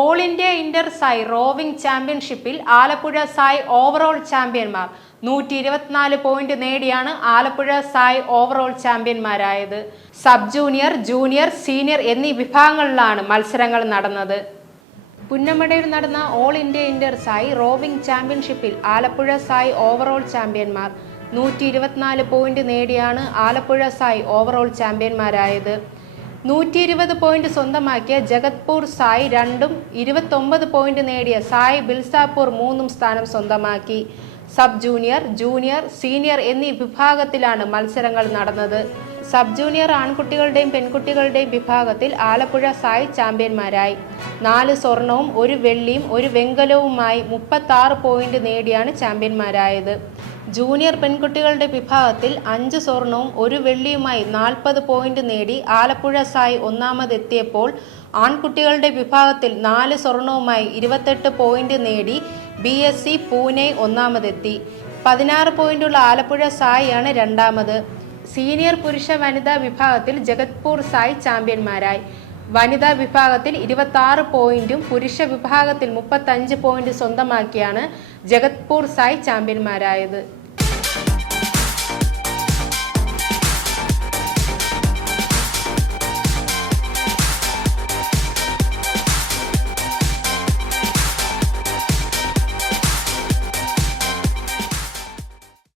All India inter SAI rowing ചാമ്പ്യൻഷിപ്പിൽ Alappuzha SAI overall ചാമ്പ്യന്മാർ 124 point നേടിയാണ് ആലപ്പുഴ സായ് ഓവറോൾ ചാമ്പ്യന്മാരായത്. സബ് ജൂനിയർ, ജൂനിയർ, സീനിയർ എന്നീ വിഭാഗങ്ങളിലാണ് മത്സരങ്ങൾ നടന്നത്. പുന്നമടയിൽ നടന്ന all India inter SAI rowing ചാമ്പ്യൻഷിപ്പിൽ ആലപ്പുഴ സായ് ഓവറോൾ ചാമ്പ്യന്മാർ 124 പോയിന്റ് നേടിയാണ് ആലപ്പുഴ സായ് ഓവറോൾ ചാമ്പ്യന്മാരായത്. 120 പോയിന്റ് സ്വന്തമാക്കിയ ജഗത്പൂർ സായ് 2ഉം 29 പോയിന്റ് നേടിയ സായ് ബിൽസാപൂർ 3ഉം സ്ഥാനം സ്വന്തമാക്കി. സബ് ജൂനിയർ, ജൂനിയർ, സീനിയർ എന്നീ വിഭാഗത്തിലാണ് മത്സരങ്ങൾ നടന്നത്. സബ് ജൂനിയർ ആൺകുട്ടികളുടെയും പെൺകുട്ടികളുടെയും വിഭാഗത്തിൽ ആലപ്പുഴ സായ് ചാമ്പ്യന്മാരായി. 4 സ്വർണവും 1 വെള്ളിയും 1 വെങ്കലവുമായി 36 പോയിന്റ് നേടിയാണ് ചാമ്പ്യന്മാരായത്. ജൂനിയർ പെൺകുട്ടികളുടെ വിഭാഗത്തിൽ 5 സ്വർണവും 1 വെള്ളിയുമായി 40 പോയിന്റ് നേടി ആലപ്പുഴ സായ് ഒന്നാമതെത്തിയപ്പോൾ ആൺകുട്ടികളുടെ വിഭാഗത്തിൽ 4 സ്വർണവുമായി 28 പോയിന്റ് നേടി BSC പൂനെ ഒന്നാമതെത്തി. 16 പോയിന്റുള്ള ആലപ്പുഴ സായിയാണ് രണ്ടാമത്. സീനിയർ പുരുഷ വനിതാ വിഭാഗത്തിൽ ജഗത്പൂർ സായ് ചാമ്പ്യന്മാരായി. വനിതാ വിഭാഗത്തിൽ 26 പോയിന്റും പുരുഷ വിഭാഗത്തിൽ 35 പോയിന്റ് സ്വന്തമാക്കിയാണ് ജഗത്പൂർ സായ് ചാമ്പ്യന്മാരായത്.